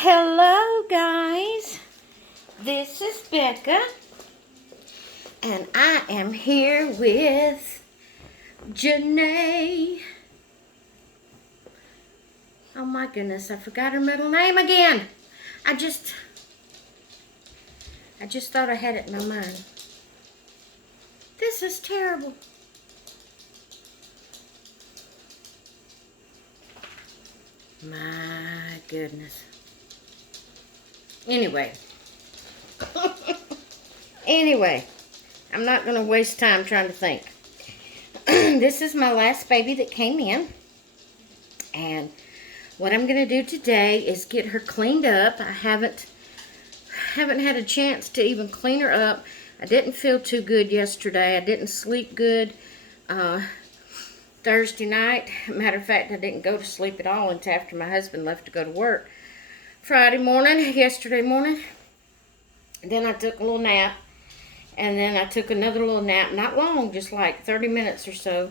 Hello guys, this is Becca and I am here with Janae. Oh my goodness, I forgot her middle name again. I just thought I had it in my mind. This is terrible. My goodness. Anyway, I'm not going to waste time trying to think. This is my last baby that came in. And what I'm going to do today is get her cleaned up. I haven't had a chance to even clean her up. I didn't feel too good yesterday. I didn't sleep good Thursday night. Matter of fact, I didn't go to sleep at all until after my husband left to go to work. Yesterday morning. Then I took a little nap. And then I took another little nap. Not long, just like 30 minutes or so.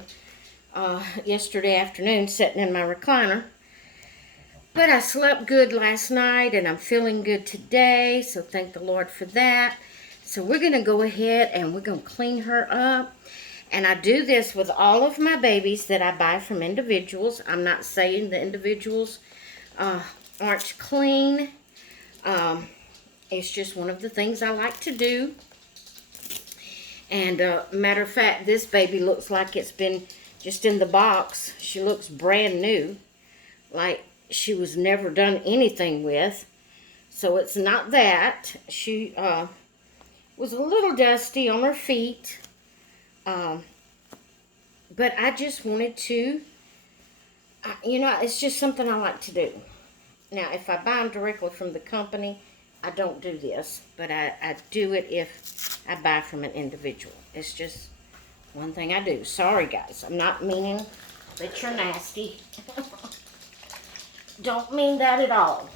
Yesterday afternoon, sitting in my recliner. But I slept good last night, and I'm feeling good today. So thank the Lord for that. So we're going to go ahead and we're going to clean her up. And I do this with all of my babies that I buy from individuals. I'm not saying the individuals aren't clean. It's just one of the things I like to do. And matter of fact, this baby looks like it's been just in the box. She looks brand new, like she was never done anything with. So it's not that. She was a little dusty on her feet. But I just wanted to, it's just something I like to do. Now, if I buy them directly from the company, I don't do this. But I do it if I buy from an individual. It's just one thing I do. Sorry, guys. I'm not meaning that you're nasty. Don't mean that at all.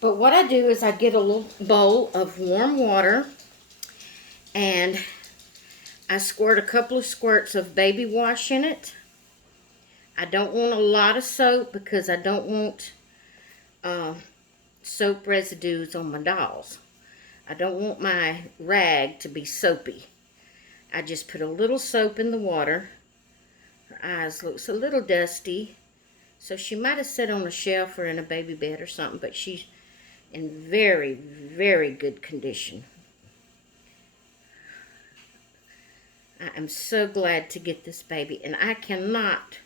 But what I do is I get a little bowl of warm water. And I squirt a couple of squirts of baby wash in it. I don't want a lot of soap because I don't want soap residues on my dolls. I don't want my rag to be soapy. I just put a little soap in the water. Her eyes looks a little dusty. So she might have sat on a shelf or in a baby bed or something, but she's in very, very good condition. I am so glad to get this baby, and I cannot,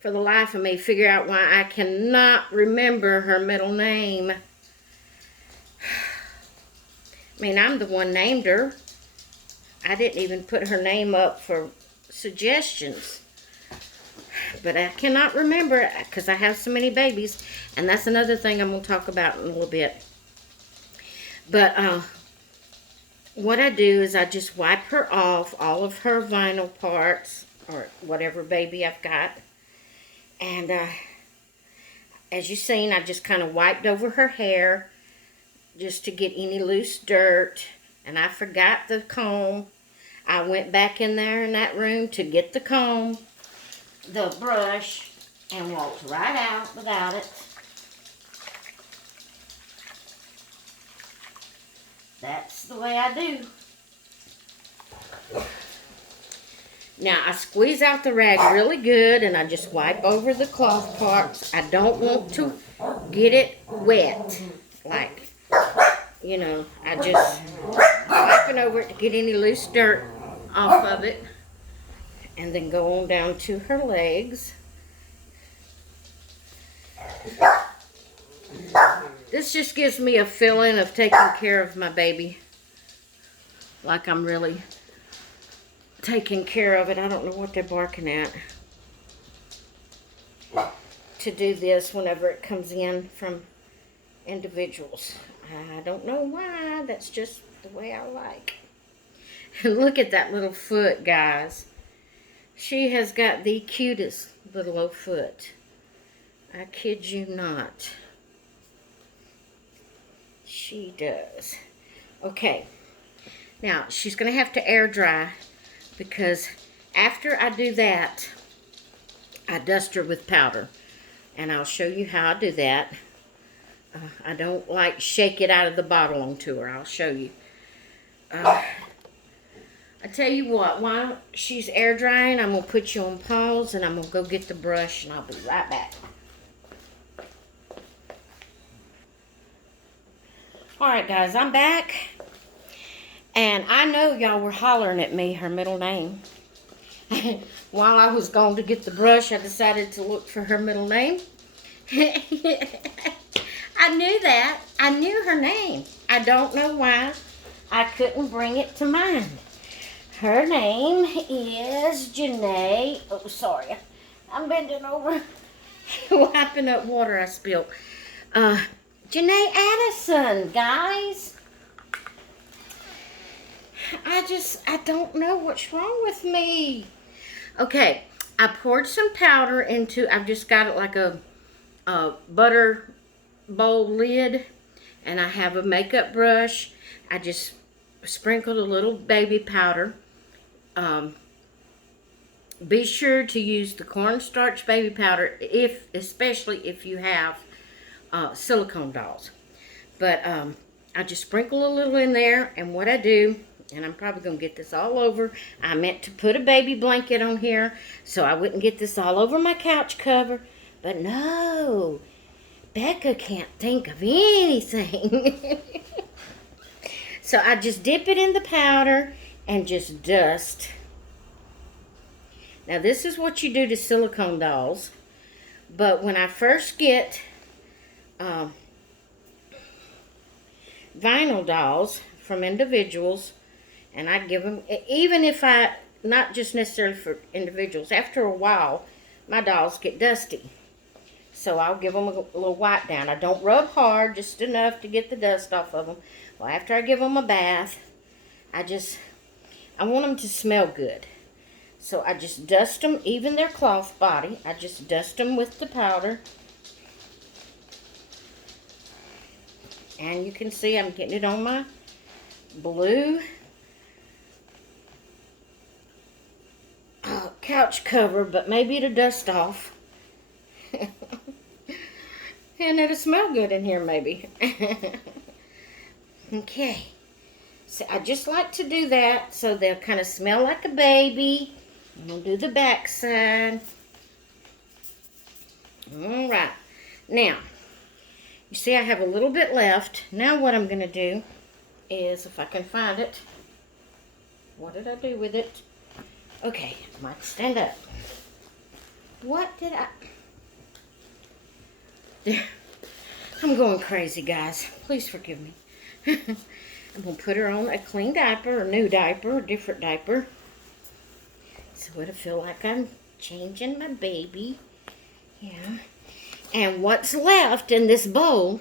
for the life of me, figure out why I cannot remember her middle name. I mean, I'm the one named her. I didn't even put her name up for suggestions. But I cannot remember because I have so many babies, and that's another thing I'm going to talk about in a little bit. But, what I do is I just wipe her off all of her vinyl parts or whatever baby I've got. And as you've seen, I just kind of wiped over her hair just to get any loose dirt. And I forgot the comb. I went back in there in that room to get the comb, the brush, and walked right out without it. That's the way I do. Now, I squeeze out the rag really good, and I just wipe over the cloth parts. I don't want to get it wet. Like, I just wiping over it to get any loose dirt off of it. And then go on down to her legs. This just gives me a feeling of taking care of my baby. Like I'm really taking care of it. I don't know what they're barking at. To do this whenever it comes in from individuals. I don't know why. That's just the way I like. And look at that little foot, guys. She has got the cutest little old foot. I kid you not. She does. Okay. Now, she's going to have to air dry because after I do that, I dust her with powder. And I'll show you how I do that. I don't like shake it out of the bottle onto her. I'll show you. I tell you what, while she's air drying, I'm going to put you on pause and I'm going to go get the brush and I'll be right back. Alright guys, I'm back. And I know y'all were hollering at me her middle name. While I was going to get the brush, I decided to look for her middle name. I knew that. I knew her name. I don't know why I couldn't bring it to mind. Her name is Janae. Oh, sorry. I'm bending over, wiping up water I spilled. Janae Addison, guys. I don't know what's wrong with me. Okay, I poured some powder into, I've just got it like a butter bowl lid, and I have a makeup brush. I just sprinkled a little baby powder. Be sure to use the cornstarch baby powder, especially if you have silicone dolls. But I just sprinkle a little in there, and what I do, and I'm probably going to get this all over. I meant to put a baby blanket on here so I wouldn't get this all over my couch cover. But no, Becca can't think of anything. So I just dip it in the powder and just dust. Now this is what you do to silicone dolls. But when I first get vinyl dolls from individuals, and I give them, even if not just necessarily for individuals, after a while, my dolls get dusty. So I'll give them a little wipe down. I don't rub hard, just enough to get the dust off of them. Well, after I give them a bath, I want them to smell good. So I just dust them, even their cloth body, I just dust them with the powder. And you can see I'm getting it on my blue couch cover, but maybe it'll dust off. And it'll smell good in here, maybe. Okay. So I just like to do that so they'll kind of smell like a baby. I'm going to do the back side. Alright. Now, you see I have a little bit left. Now what I'm going to do is, if I can find it. What did I do with it? Okay, I might stand up. What did I... There. I'm going crazy, guys. Please forgive me. I'm going to put her on a clean diaper, a new diaper, a different diaper. So it'll feel like I'm changing my baby. Yeah. And what's left in this bowl,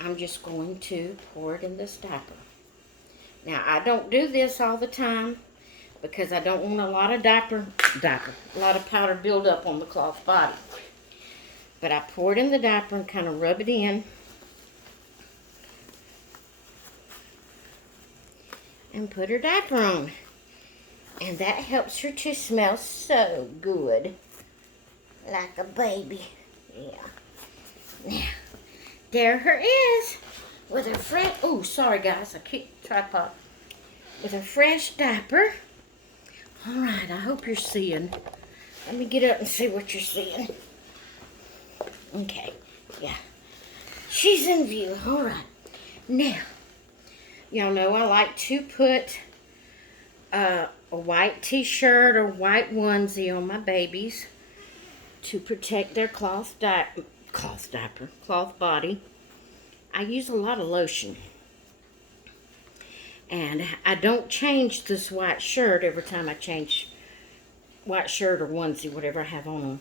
I'm just going to pour it in this diaper. Now, I don't do this all the time because I don't want a lot of a lot of powder build up on the cloth body. But I pour it in the diaper and kind of rub it in. And put her diaper on. And that helps her to smell so good. Like a baby. Yeah. Now, there her is. With her fresh... Oh, sorry guys. I kicked the tripod. With a fresh diaper. Alright, I hope you're seeing. Let me get up and see what you're seeing. Okay. Yeah. She's in view. Alright. Now, y'all know I like to put a white t-shirt or white onesie on my babies to protect their cloth body. I use a lot of lotion. And I don't change this white shirt every time I change white shirt or onesie, whatever I have on them.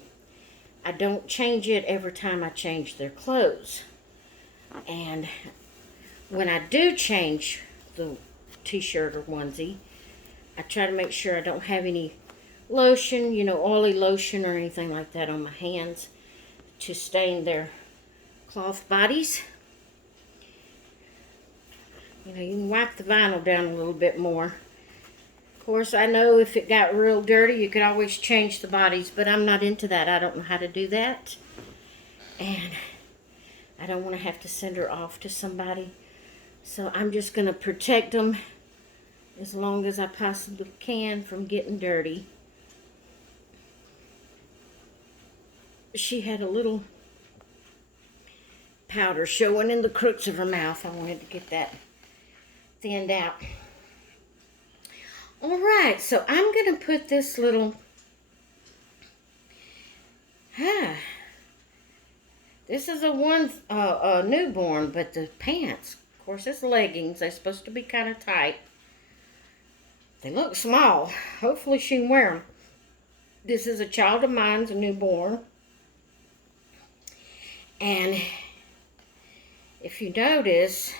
I don't change it every time I change their clothes. And when I do change the t-shirt or onesie, I try to make sure I don't have any lotion, oily lotion or anything like that on my hands to stain their cloth bodies. You can wipe the vinyl down a little bit more. Of course, I know if it got real dirty, you could always change the bodies, but I'm not into that. I don't know how to do that. And I don't want to have to send her off to somebody. So I'm just going to protect them as long as I possibly can from getting dirty. She had a little powder showing in the crooks of her mouth. I wanted to get that thinned out. All right, so I'm going to put this little... This is a newborn, but the pants, of course, it's leggings. They're supposed to be kind of tight. They look small. Hopefully she can wear them. This is a child of mine's, a newborn. And if you notice,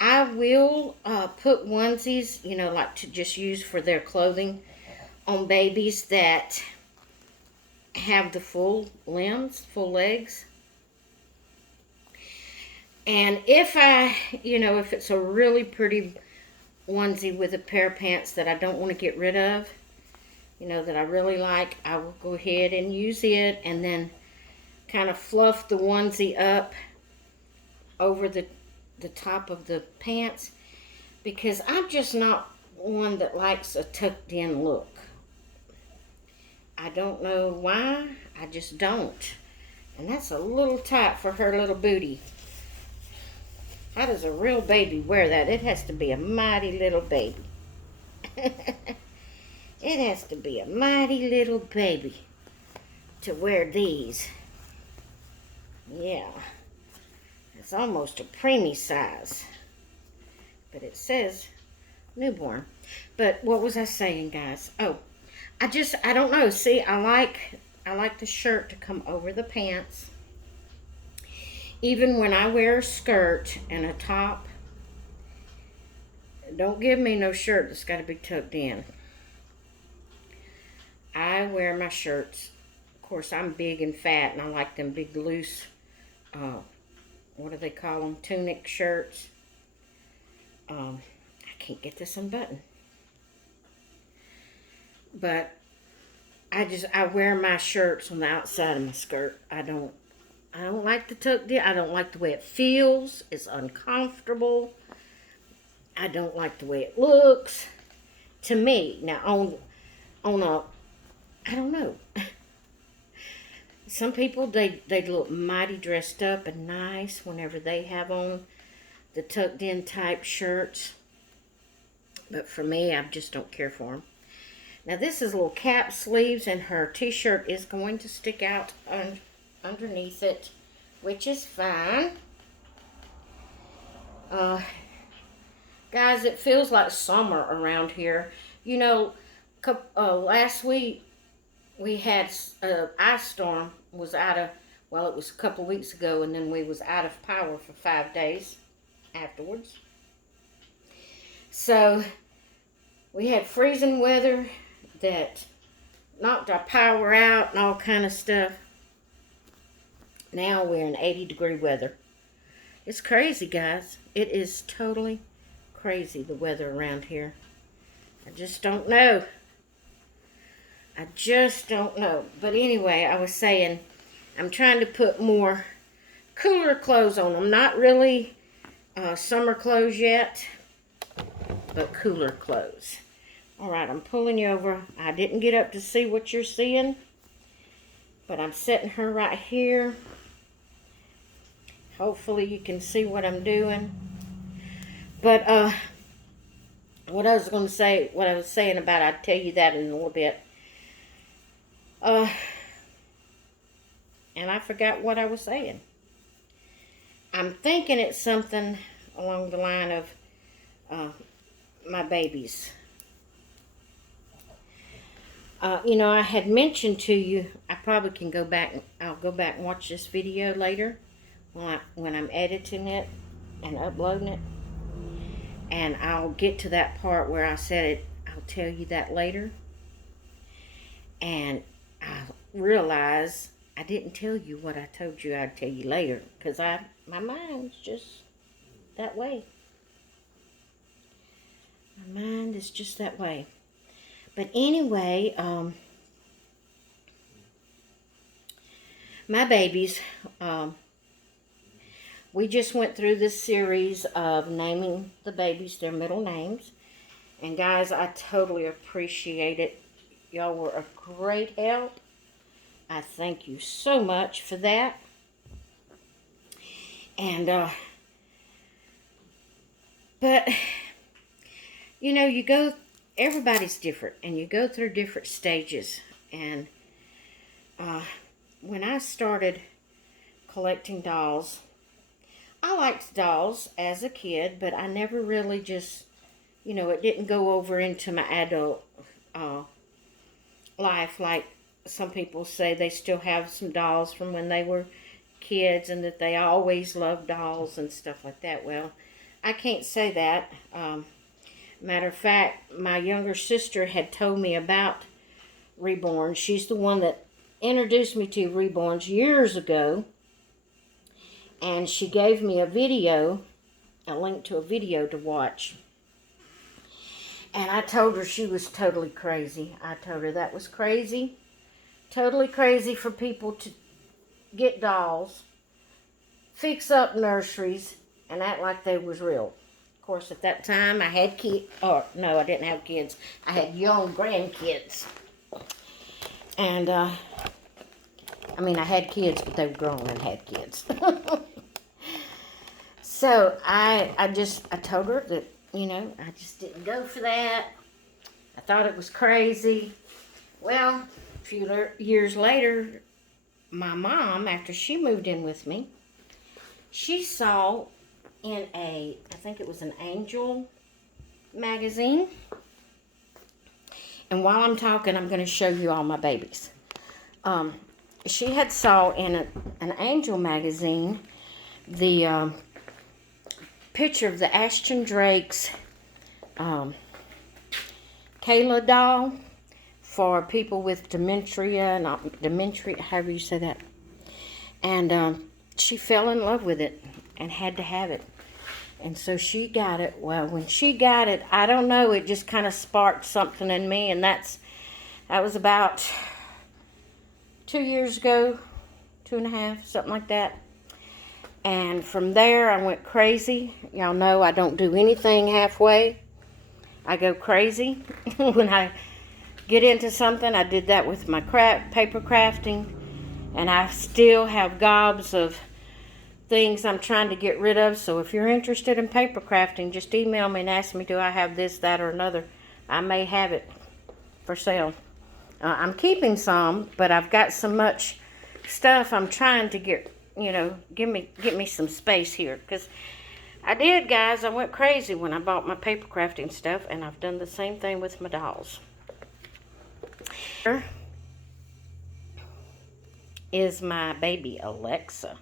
I will put onesies, you know, like to just use for their clothing on babies that have the full limbs, full legs. And if if it's a really pretty onesie with a pair of pants that I don't want to get rid of, that I really like, I will go ahead and use it and then kind of fluff the onesie up over the top of the pants, because I'm just not one that likes a tucked in look. I don't know why, I just don't. And that's a little tight for her little booty. How does a real baby wear that? It has to be a mighty little baby. It has to be a mighty little baby to wear these. Yeah. It's almost a preemie size. But it says newborn. But what was I saying, guys? Oh, I don't know. See, I like the shirt to come over the pants. Even when I wear a skirt and a top, don't give me no shirt that's got to be tucked in. I wear my shirts. Of course, I'm big and fat, and I like them big, loose, what do they call them? Tunic shirts. I can't get this unbuttoned. But I wear my shirts on the outside of my skirt. I don't like the tucked in. I don't like the way it feels. It's uncomfortable. I don't like the way it looks to me. Now on a, I don't know. Some people, they look mighty dressed up and nice whenever they have on the tucked in type shirts. But for me, I just don't care for them. Now this is little cap sleeves, and her t-shirt is going to stick out underneath it, which is fine. Guys, it feels like summer around here. Last week we had an ice storm. It was a couple weeks ago, and then we was out of power for 5 days afterwards. So we had freezing weather that knocked our power out and all kind of stuff. Now we're in 80-degree weather. It's crazy, guys. It is totally crazy, the weather around here. I just don't know. But anyway, I was saying, I'm trying to put more cooler clothes on them. Not really summer clothes yet, but cooler clothes. All right, I'm pulling you over. I didn't get up to see what you're seeing, but I'm setting her right here. Hopefully you can see what I'm doing. But what I was saying about, I'll tell you that in a little bit. And I forgot what I was saying. I'm thinking it's something along the line of my babies. I had mentioned to you, I probably can go back, I'll go back and watch this video later when I'm editing it and uploading it. And I'll get to that part where I said it, I'll tell you that later. And I realize I didn't tell you what I told you I'd tell you later, because my mind's just that way. My mind is just that way. But anyway, my babies, we just went through this series of naming the babies their middle names. And guys, I totally appreciate it. Y'all were a great help. I thank you so much for that. And, but, you know, everybody's different, and you go through different stages. And when I started collecting dolls, I liked dolls as a kid, but I never really just, it didn't go over into my adult life like some people say they still have some dolls from when they were kids and that they always loved dolls and stuff like that. Well, I can't say that. Matter of fact, my younger sister had told me about Reborn. She's the one that introduced me to Reborns years ago. And she gave me a link to a video to watch. And I told her she was totally crazy. I told her that was crazy. Totally crazy for people to get dolls, fix up nurseries, and act like they was real. Of course, at that time, I had kids. Or, no, I didn't have kids. I had young grandkids. And, I had kids, but they were grown and had kids. So, I told her that, I just didn't go for that. I thought it was crazy. Well, a few years later, my mom, after she moved in with me, she saw in I think it was an Angel magazine. And while I'm talking, I'm going to show you all my babies. She had saw in an Angel magazine the picture of the Ashton Drake's Kayla doll for people with dementia, however you say that. And she fell in love with it and had to have it. And so she got it. Well, when she got it, I don't know, it just kind of sparked something in me. And that was about 2 years ago, 2.5, something like that. And from there, I went crazy. Y'all know I don't do anything halfway. I go crazy when I get into something. I did that with my paper crafting. And I still have gobs of things I'm trying to get rid of. So if you're interested in paper crafting, just email me and ask me, do I have this, that, or another. I may have it for sale. I'm keeping some, but I've got so much stuff I'm trying to get, get me some space here. Because I did, guys. I went crazy when I bought my paper crafting stuff, and I've done the same thing with my dolls. Here is my baby Alexa.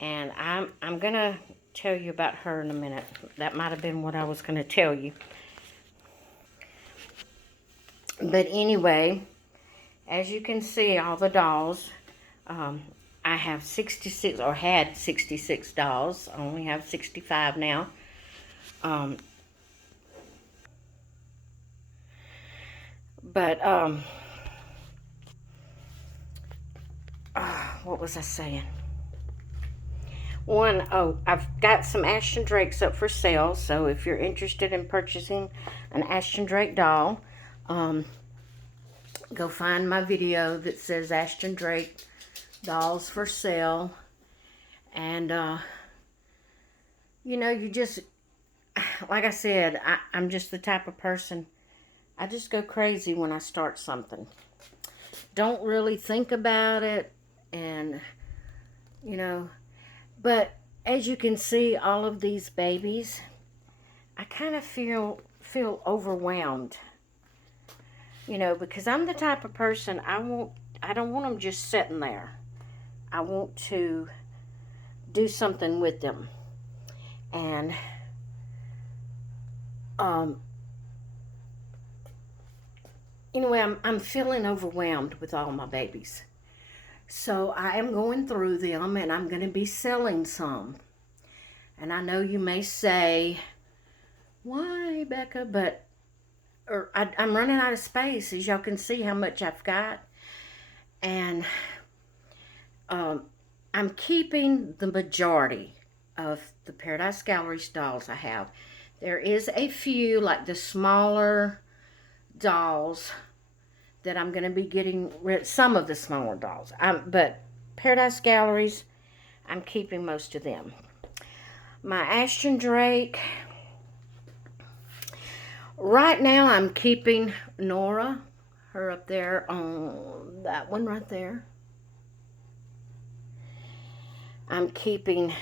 And I'm going to tell you about her in a minute. That might have been what I was going to tell you. But anyway, as you can see, all the dolls, I have 66, or had 66 dolls. I only have 65 now. What was I saying? I've got some Ashton Drakes up for sale, so if you're interested in purchasing an Ashton Drake doll, go find my video that says Ashton Drake dolls for sale. And, you just, like I said, I'm just the type of person, I just go crazy when I start something. Don't really think about it, and, but as you can see, all of these babies, I kind of feel overwhelmed, because I'm the type of person, I don't want them just sitting there. I want to do something with them. And anyway, I'm feeling overwhelmed with all my babies. So I am going through them, and I'm going to be selling some. And I know you may say, why, Becca? I'm running out of space, as y'all can see how much I've got. And I'm keeping the majority of the Paradise Galleries dolls I have. There is a few, like the smaller dolls, that I'm going to be getting rid, some of the smaller dolls. But Paradise Galleries, I'm keeping most of them. My Ashton Drake, right now I'm keeping Nora, her up there on that one right there. I'm keeping,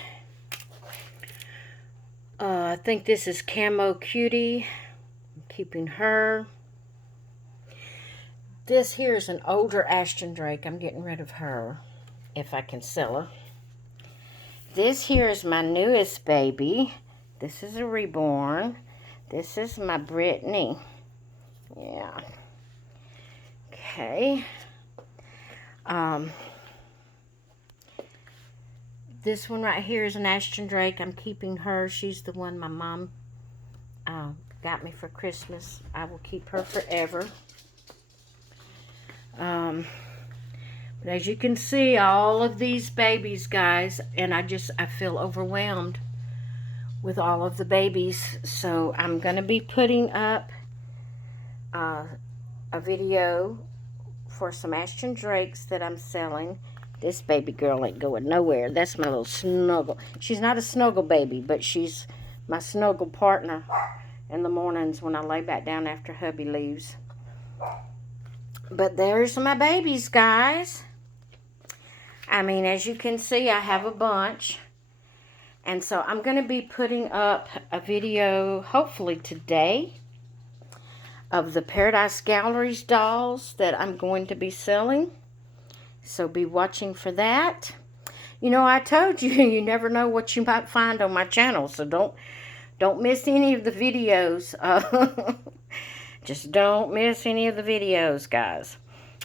I think this is Camo Cutie. I'm keeping her. This here is an older Ashton Drake. I'm getting rid of her if I can sell her. This here is my newest baby. This is a reborn. This is my Brittany. Yeah. Okay. This one right here is an Ashton Drake. I'm keeping her. She's the one my mom got me for Christmas. I will keep her forever. But as you can see, all of these babies, guys, and I feel overwhelmed with all of the babies. So I'm going to be putting up a video for some Ashton Drakes that I'm selling. This baby girl ain't going nowhere. That's my little snuggle. She's not a snuggle baby, but she's my snuggle partner in the mornings when I lay back down after hubby leaves. But there's my babies, guys. I mean, as you can see, I have a bunch. And so I'm going to be putting up a video, hopefully today, of the Paradise Galleries dolls that I'm going to be selling. So be watching for that. You know, I told you, you never know what you might find on my channel. So don't miss any of the videos. Just don't miss any of the videos, guys.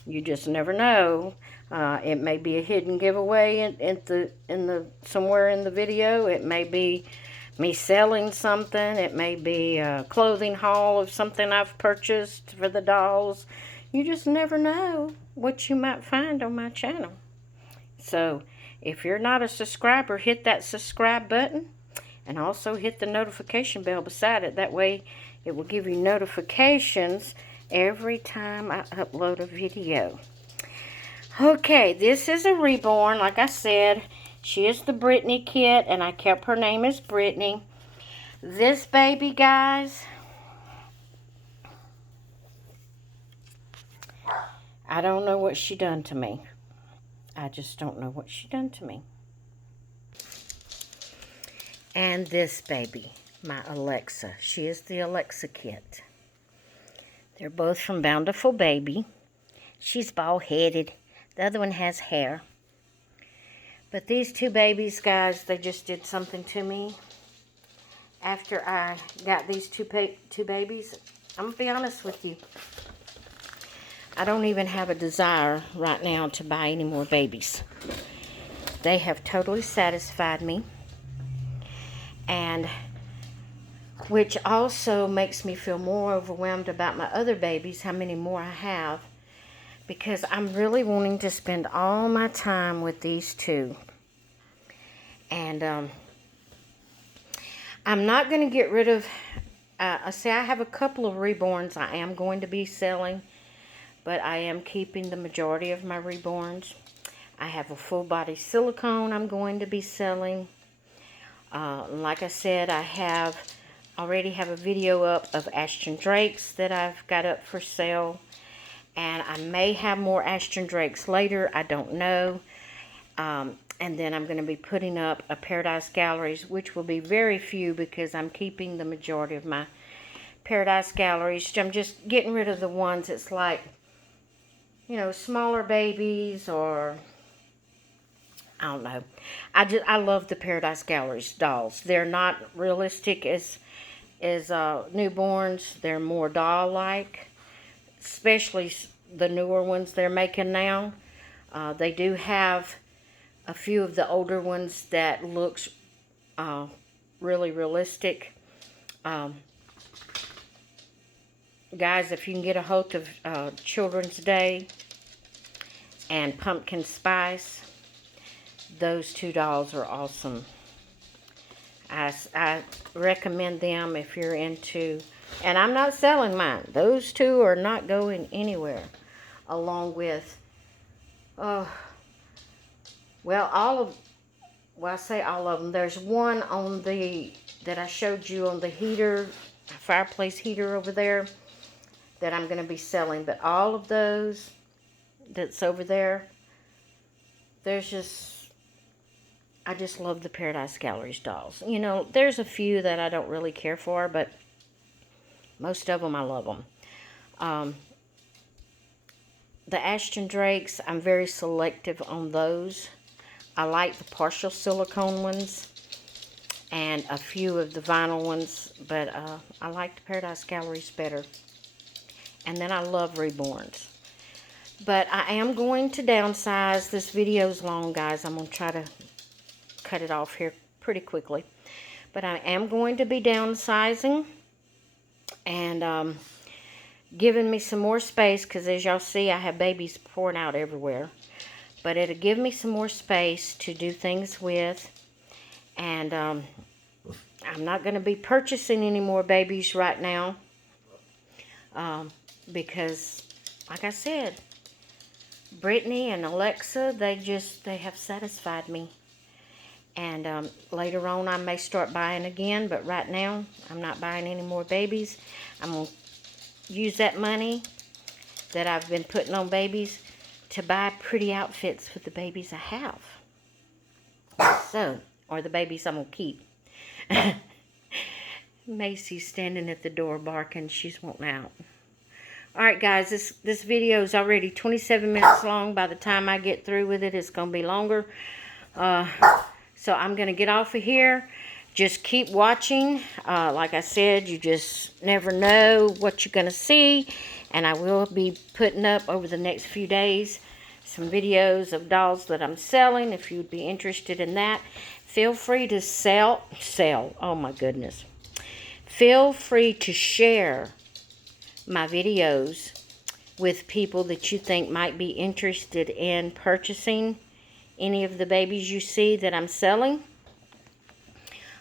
You just never know. It may be a hidden giveaway in somewhere in the video. It may be me selling something. It may be a clothing haul of something I've purchased for the dolls. You just never know what you might find on my channel. So if you're not a subscriber, hit that subscribe button and also hit the notification bell beside it. That way it will give you notifications every time I upload a video. Okay, this is a reborn. Like I said, she is the Brittany kit, and I kept her name as Brittany. This baby, guys, I don't know what she done to me. I just don't know what she done to me. And this baby, my Alexa. She is the Alexa kit. They're both from Bountiful Baby. She's bald-headed. The other one has hair. But these two babies, guys, they just did something to me. After I got these two babies, I'm going to be honest with you. I don't even have a desire right now to buy any more babies. They have totally satisfied me. And which also makes me feel more overwhelmed about my other babies, how many more I have. Because I'm really wanting to spend all my time with these two. And I'm not going to get rid of, I have a couple of reborns I am going to be selling. But I am keeping the majority of my reborns. I have a full body silicone I'm going to be selling. Like I said, I already have a video up of Ashton Drakes that I've got up for sale. And I may have more Ashton Drakes later. I don't know. And then I'm going to be putting up a Paradise Galleries, which will be very few because I'm keeping the majority of my Paradise Galleries. I'm just getting rid of the ones that's like, you know, smaller babies or, I don't know. I love the Paradise Galleries dolls. They're not realistic as newborns. They're more doll-like. Especially the newer ones they're making now. They do have a few of the older ones that looks really realistic. Guys, if you can get a hold of Children's Day, and Pumpkin Spice. Those two dolls are awesome. I recommend them if you're into, and I'm not selling mine. Those two are not going anywhere. Along with, well, I say all of them. There's one on that I showed you on the heater, fireplace heater over there, that I'm going to be selling. But all of those that's over there, I just love the Paradise Galleries dolls. You know, there's a few that I don't really care for, but most of them I love them. The Ashton Drakes, I'm very selective on those. I like the partial silicone ones and a few of the vinyl ones, but I like the Paradise Galleries better. And then I love Reborns. But I am going to downsize. This video's long, guys. I'm going to try to cut it off here pretty quickly. But I am going to be downsizing and giving me some more space, because as y'all see, I have babies pouring out everywhere. But it'll give me some more space to do things with. And I'm not going to be purchasing any more babies right now. Because, like I said, Brittany and Alexa, they have satisfied me. And later on, I may start buying again. But right now, I'm not buying any more babies. I'm going to use that money that I've been putting on babies to buy pretty outfits for the babies I have. So, or the babies I'm going to keep. Macy's standing at the door barking. She's wanting out. Alright guys, this video is already 27 minutes long. By the time I get through with it, it's going to be longer. So I'm going to get off of here. Just keep watching. Like I said, you just never know what you're going to see. And I will be putting up over the next few days some videos of dolls that I'm selling. If you'd be interested in that, feel free to sell. Oh my goodness. Feel free to share my videos with people that you think might be interested in purchasing any of the babies you see that I'm selling.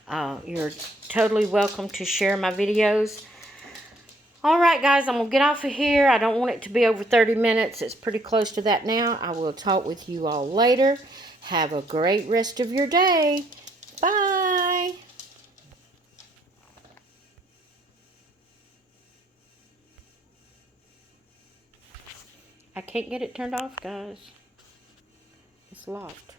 You're totally welcome to share my videos. Alright guys, I'm going to get off of here. I don't want it to be over 30 minutes. It's pretty close to that now. I will talk with you all later. Have a great rest of your day. Bye. I can't get it turned off, guys. It's locked.